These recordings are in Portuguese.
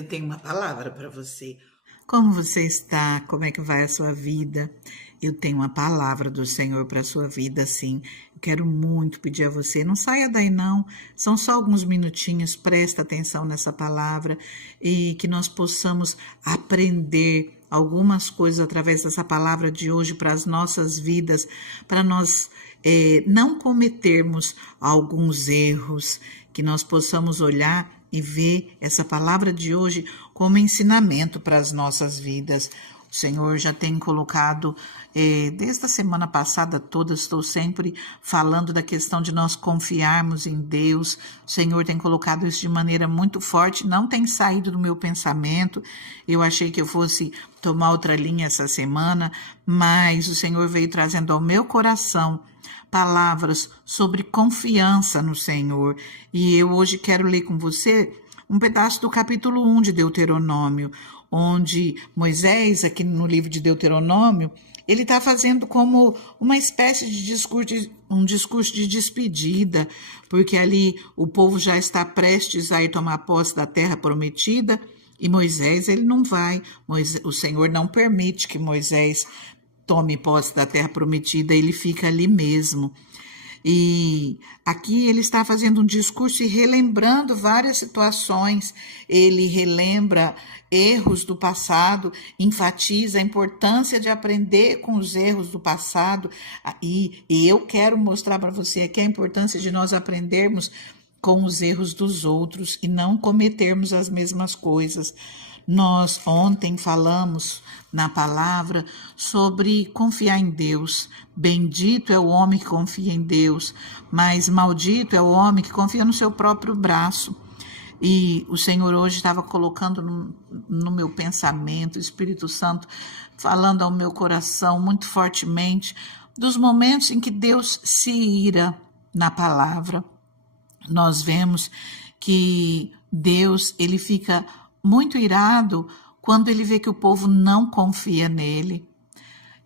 Eu tenho uma palavra para você. Como você está? Como é que vai a sua vida? Eu tenho uma palavra do Senhor para a sua vida, sim. Eu quero muito pedir a você, não saia daí não. São só alguns minutinhos, presta atenção nessa palavra e que nós possamos aprender algumas coisas através dessa palavra de hoje para as nossas vidas, para nós não cometermos alguns erros, que nós possamos olhar e ver essa palavra de hoje como ensinamento para as nossas vidas. O Senhor já tem colocado, desde a semana passada toda, estou sempre falando da questão de nós confiarmos em Deus. O Senhor tem colocado isso de maneira muito forte, não tem saído do meu pensamento. Eu achei que eu fosse tomar outra linha essa semana, mas o Senhor veio trazendo ao meu coração palavras sobre confiança no Senhor. E eu hoje quero ler com você um pedaço do capítulo 1 de Deuteronômio, onde Moisés, aqui no livro de Deuteronômio, ele está fazendo como uma espécie de discurso, um discurso de despedida, porque ali o povo já está prestes a ir tomar posse da terra prometida, e Moisés, ele não vai. O Senhor não permite que Moisés tome posse da terra prometida, ele fica ali mesmo. E aqui ele está fazendo um discurso e relembrando várias situações. Ele relembra erros do passado, enfatiza a importância de aprender com os erros do passado. E eu quero mostrar para você aqui a importância de nós aprendermos com os erros dos outros e não cometermos as mesmas coisas. Nós ontem falamos na palavra sobre confiar em Deus. Bendito é o homem que confia em Deus, mas maldito é o homem que confia no seu próprio braço. E o Senhor hoje estava colocando no meu pensamento, o Espírito Santo falando ao meu coração muito fortemente dos momentos em que Deus se ira na palavra. Nós vemos que Deus, ele fica muito irado quando ele vê que o povo não confia nele.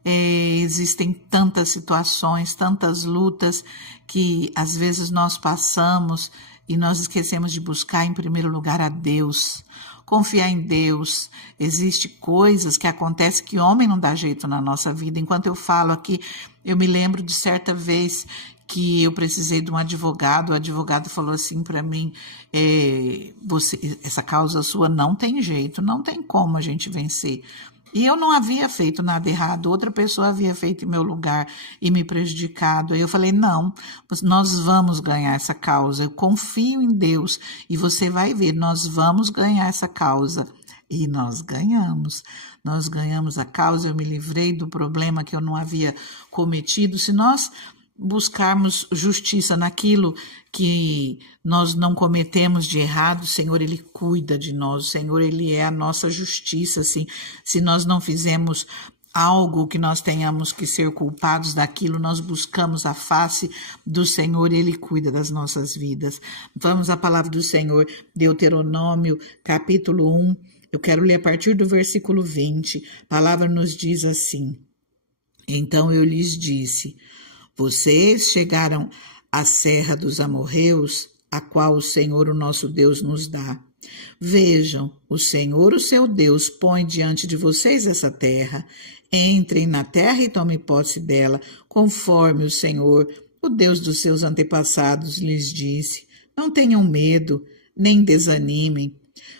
Existem tantas situações, tantas lutas que às vezes nós passamos e nós esquecemos de buscar em primeiro lugar a Deus. Confiar em Deus. Existem coisas que acontecem que homem não dá jeito na nossa vida. Enquanto eu falo aqui, eu me lembro de certa vez que eu precisei de um advogado. O advogado falou assim para mim, essa causa sua não tem jeito, não tem como a gente vencer. E eu não havia feito nada errado, outra pessoa havia feito em meu lugar e me prejudicado. Aí eu falei, não, nós vamos ganhar essa causa, eu confio em Deus e você vai ver, nós vamos ganhar essa causa. E nós ganhamos a causa, eu me livrei do problema que eu não havia cometido. Se nós buscarmos justiça naquilo que nós não cometemos de errado, o Senhor, ele cuida de nós, o Senhor, ele é a nossa justiça, assim. Se nós não fizemos algo que nós tenhamos que ser culpados daquilo, nós buscamos a face do Senhor e ele cuida das nossas vidas. Vamos à palavra do Senhor, Deuteronômio, capítulo 1, eu quero ler a partir do versículo 20, a palavra nos diz assim: então eu lhes disse, vocês chegaram à serra dos amorreus, a qual o Senhor, o nosso Deus, nos dá. Vejam, o Senhor, o seu Deus, põe diante de vocês essa terra. Entrem na terra e tomem posse dela, conforme o Senhor, o Deus dos seus antepassados, lhes disse. Não tenham medo, nem desanimem.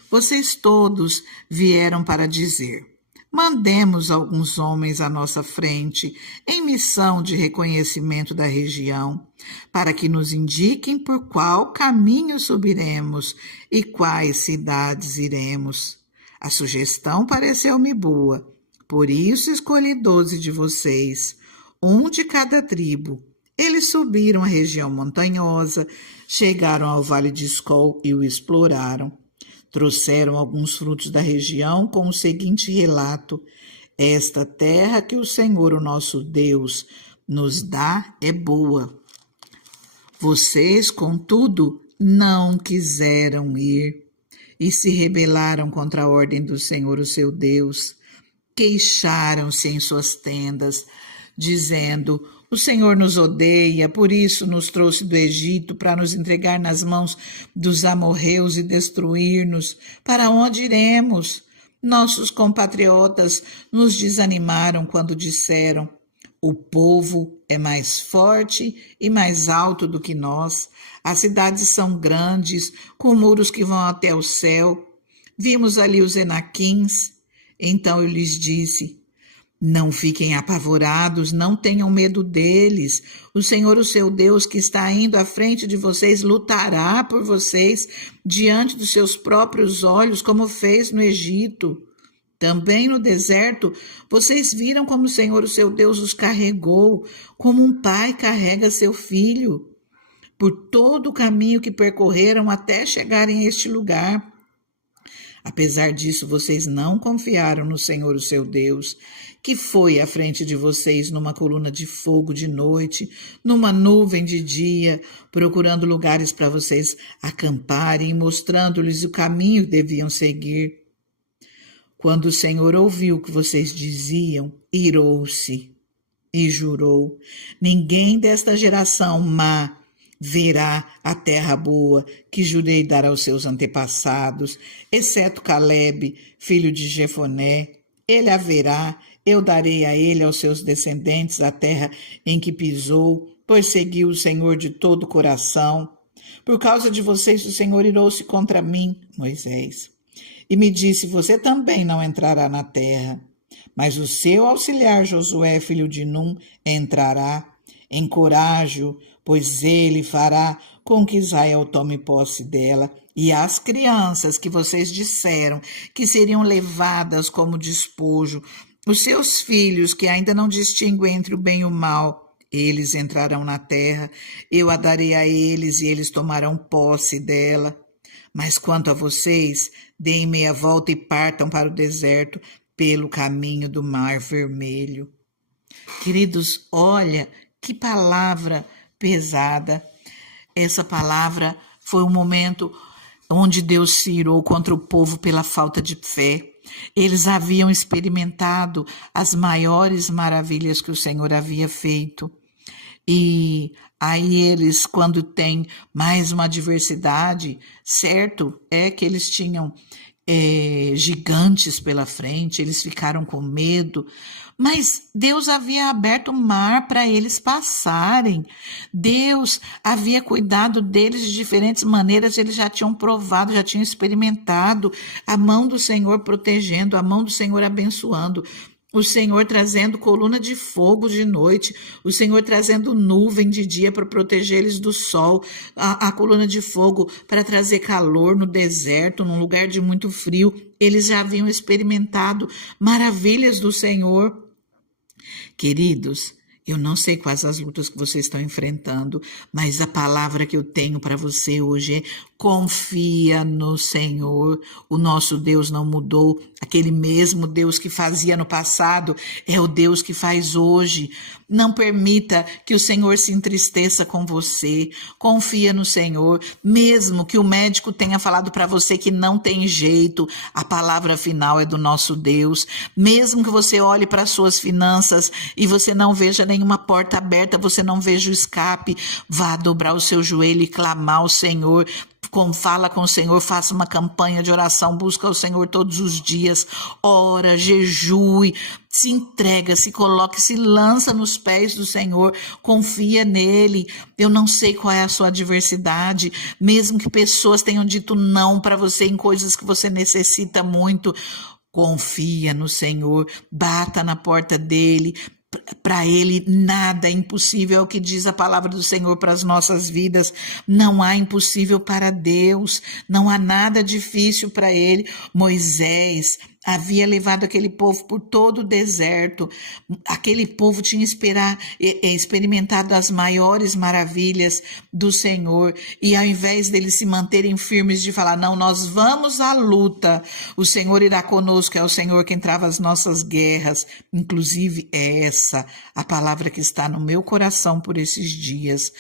Vocês todos vieram para dizer: mandemos alguns homens à nossa frente, em missão de reconhecimento da região, para que nos indiquem por qual caminho subiremos e quais cidades iremos. A sugestão pareceu-me boa, por isso escolhi 12 de vocês, um de cada tribo. Eles subiram a região montanhosa, chegaram ao Vale de Escol e o exploraram. Trouxeram alguns frutos da região com o seguinte relato: esta terra que o Senhor, o nosso Deus, nos dá é boa. Vocês, contudo, não quiseram ir e se rebelaram contra a ordem do Senhor, o seu Deus. Queixaram-se em suas tendas, dizendo: O Senhor nos odeia, por isso nos trouxe do Egito para nos entregar nas mãos dos amorreus e destruir-nos. Para onde iremos? Nossos compatriotas nos desanimaram quando disseram: o povo é mais forte e mais alto do que nós. As cidades são grandes, com muros que vão até o céu. Vimos ali os Enaquins. Então eu lhes disse: não fiquem apavorados, não tenham medo deles. O Senhor, o seu Deus, que está indo à frente de vocês, lutará por vocês diante dos seus próprios olhos, como fez no Egito. Também no deserto, vocês viram como o Senhor, o seu Deus, os carregou, como um pai carrega seu filho, por todo o caminho que percorreram até chegarem a este lugar. Apesar disso, vocês não confiaram no Senhor, o seu Deus, que foi à frente de vocês numa coluna de fogo de noite, numa nuvem de dia, procurando lugares para vocês acamparem e mostrando-lhes o caminho que deviam seguir. Quando o Senhor ouviu o que vocês diziam, irou-se e jurou: ninguém desta geração má verá a terra boa que jurei dar aos seus antepassados, exceto Calebe, filho de Jefoné. Ele a verá, eu darei a ele, aos seus descendentes, a terra em que pisou, pois seguiu o Senhor de todo o coração. Por causa de vocês, o Senhor irou-se contra mim, Moisés, e me disse: você também não entrará na terra, mas o seu auxiliar Josué, filho de Num, entrará. Encoraje-o, pois ele fará com que Israel tome posse dela, e as crianças que vocês disseram que seriam levadas como despojo, os seus filhos que ainda não distinguem entre o bem e o mal, eles entrarão na terra, eu a darei a eles e eles tomarão posse dela. Mas quanto a vocês, deem meia volta e partam para o deserto pelo caminho do Mar Vermelho. Queridos, olha que palavra pesada. Essa palavra foi um momento onde Deus se irou contra o povo pela falta de fé. Eles haviam experimentado as maiores maravilhas que o Senhor havia feito. E aí eles, quando tem mais uma adversidade, certo, é que eles tinham gigantes pela frente, eles ficaram com medo, mas Deus havia aberto o mar para eles passarem. Deus havia cuidado deles de diferentes maneiras, eles já tinham provado, já tinham experimentado a mão do Senhor protegendo, a mão do Senhor abençoando. O Senhor trazendo coluna de fogo de noite, o Senhor trazendo nuvem de dia para proteger eles do sol, a coluna de fogo para trazer calor no deserto, num lugar de muito frio. Eles já haviam experimentado maravilhas do Senhor. Queridos, eu não sei quais as lutas que vocês estão enfrentando, mas a palavra que eu tenho para você hoje é: confia no Senhor. O nosso Deus não mudou. Aquele mesmo Deus que fazia no passado é o Deus que faz hoje. Não permita que o Senhor se entristeça com você. Confia no Senhor. Mesmo que o médico tenha falado para você que não tem jeito, a palavra final é do nosso Deus. Mesmo que você olhe para as suas finanças e você não veja nenhuma porta aberta, você não veja o escape, vá dobrar o seu joelho e clamar ao Senhor. Fala com o Senhor, faça uma campanha de oração, busca o Senhor todos os dias, ora, jejue, se entrega, se coloque, se lança nos pés do Senhor, confia nele. Eu não sei qual é a sua adversidade, mesmo que pessoas tenham dito não para você em coisas que você necessita muito, confia no Senhor, bata na porta dele. Para ele nada é impossível, é o que diz a palavra do Senhor para as nossas vidas. Não há impossível para Deus, não há nada difícil para ele. Moisés havia levado aquele povo por todo o deserto. Aquele povo tinha experimentado as maiores maravilhas do Senhor. E ao invés deles se manterem firmes de falar: não, nós vamos à luta, o Senhor irá conosco, é o Senhor quem trava as nossas guerras. Inclusive é essa a palavra que está no meu coração por esses dias.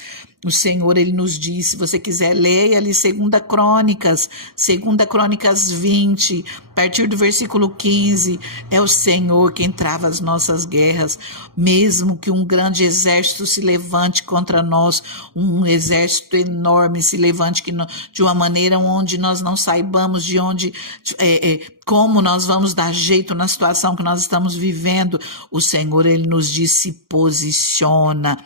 O Senhor, ele nos diz, se você quiser, leia ali 2 Crônicas 20, A partir do versículo 15, é o Senhor quem trava as nossas guerras, mesmo que um grande exército se levante contra nós, um exército enorme se levante de uma maneira onde nós não saibamos de onde, como nós vamos dar jeito na situação que nós estamos vivendo. O Senhor, Ele nos diz: se posiciona,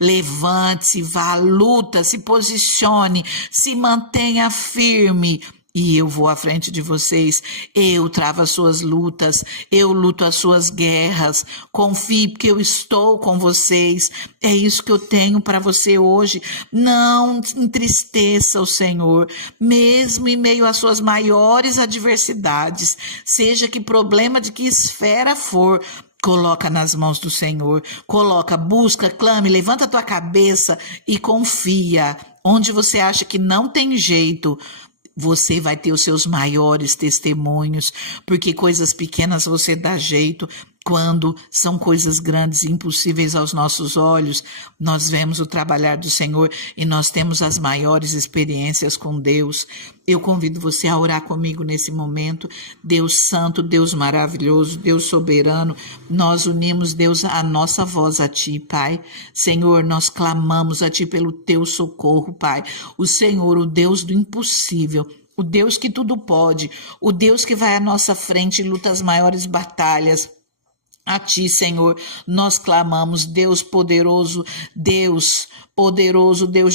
levante-se, vá à luta, se posicione, se mantenha firme. E eu vou à frente de vocês, eu travo as suas lutas, eu luto as suas guerras, confie porque eu estou com vocês, é isso que eu tenho para você hoje. Não entristeça o Senhor, mesmo em meio às suas maiores adversidades, seja que problema de que esfera for, coloca nas mãos do Senhor, coloca, busca, clame, levanta a tua cabeça e confia. Onde você acha que não tem jeito, você vai ter os seus maiores testemunhos, porque coisas pequenas você dá jeito. Quando são coisas grandes e impossíveis aos nossos olhos, nós vemos o trabalhar do Senhor e nós temos as maiores experiências com Deus. Eu convido você a orar comigo nesse momento. Deus santo, Deus maravilhoso, Deus soberano, nós unimos, Deus, a nossa voz a Ti, Pai. Senhor, nós clamamos a Ti pelo Teu socorro, Pai. O Senhor, o Deus do impossível, o Deus que tudo pode, o Deus que vai à nossa frente e luta as maiores batalhas. A Ti, Senhor, nós clamamos, Deus poderoso, Deus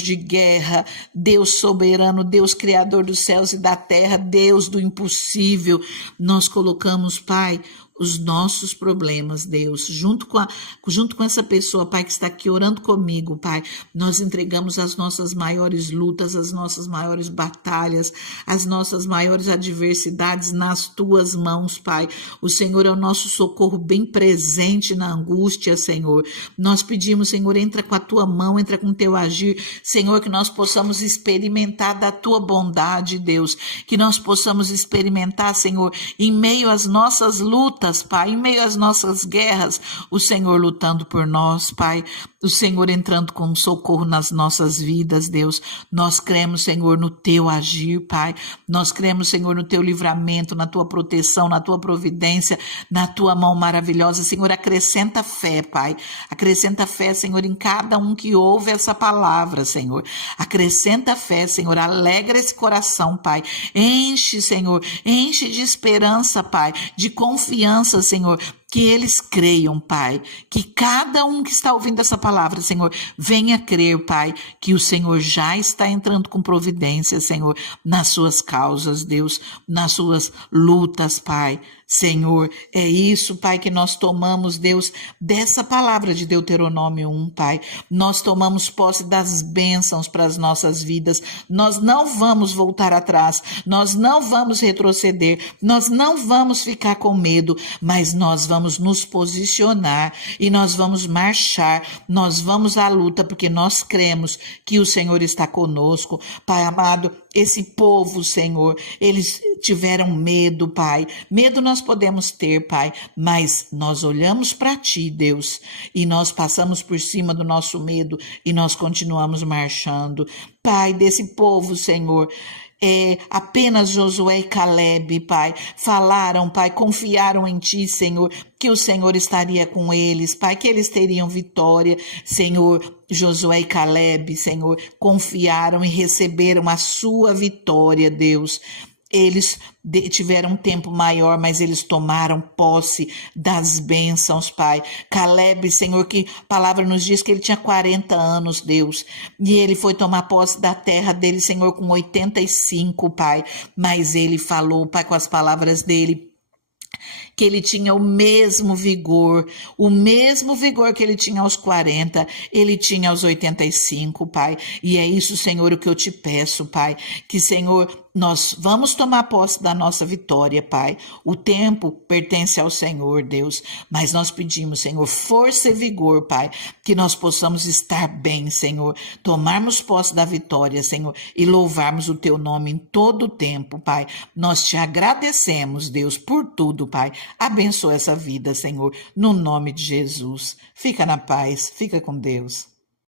de guerra, Deus soberano, Deus criador dos céus e da terra, Deus do impossível. Nós colocamos, Pai, os nossos problemas, Deus, junto com essa pessoa, Pai, que está aqui orando comigo, Pai, nós entregamos as nossas maiores lutas, as nossas maiores batalhas, as nossas maiores adversidades nas Tuas mãos, Pai. O Senhor é o nosso socorro bem presente na angústia, Senhor. Nós pedimos, Senhor, entra com a Tua mão, entra com o Teu agir, Senhor, que nós possamos experimentar da Tua bondade, Deus, que nós possamos experimentar, Senhor, em meio às nossas lutas, Pai, em meio às nossas guerras, o Senhor lutando por nós, Pai, o Senhor entrando com socorro nas nossas vidas, Deus. Nós cremos, Senhor, no Teu agir, Pai. Nós cremos, Senhor, no Teu livramento, na Tua proteção, na Tua providência, na Tua mão maravilhosa. Senhor, acrescenta fé, Pai. Acrescenta fé, Senhor, em cada um que ouve essa palavra, Senhor. Acrescenta fé, Senhor. Alegra esse coração, Pai. Enche, Senhor, enche de esperança, Pai, de confiança, Senhor, que eles creiam, Pai, que cada um que está ouvindo essa palavra, Senhor, venha crer, Pai, que o Senhor já está entrando com providência, Senhor, nas suas causas, Deus, nas suas lutas, Pai. Senhor, é isso, Pai, que nós tomamos, Deus, dessa palavra de Deuteronômio 1, Pai. Nós tomamos posse das bênçãos para as nossas vidas. Nós não vamos voltar atrás, nós não vamos retroceder, nós não vamos ficar com medo, mas nós vamos nos posicionar e nós vamos marchar, nós vamos à luta, porque nós cremos que o Senhor está conosco. Pai amado, esse povo, Senhor, eles tiveram medo, Pai. Medo nós podemos ter, Pai, mas nós olhamos para Ti, Deus, e nós passamos por cima do nosso medo e nós continuamos marchando. Pai, desse povo, Senhor, apenas Josué e Calebe, Pai, falaram, Pai, confiaram em Ti, Senhor, que o Senhor estaria com eles, Pai, que eles teriam vitória, Senhor. Josué e Calebe, Senhor, confiaram e receberam a sua vitória, Deus. Eles tiveram um tempo maior, mas eles tomaram posse das bênçãos, Pai. Calebe, Senhor, que a palavra nos diz que ele tinha 40 anos, Deus, e ele foi tomar posse da terra dele, Senhor, com 85, Pai, mas ele falou, Pai, com as palavras dele, que ele tinha o mesmo vigor que ele tinha aos 40, ele tinha aos 85, Pai. E é isso, Senhor, o que eu te peço, Pai, que, Senhor, nós vamos tomar posse da nossa vitória, Pai. O tempo pertence ao Senhor, Deus, mas nós pedimos, Senhor, força e vigor, Pai, que nós possamos estar bem, Senhor, tomarmos posse da vitória, Senhor, e louvarmos o Teu nome em todo o tempo, Pai. Nós te agradecemos, Deus, por tudo, Pai. Abençoa essa vida, Senhor, no nome de Jesus. Fica na paz, fica com Deus.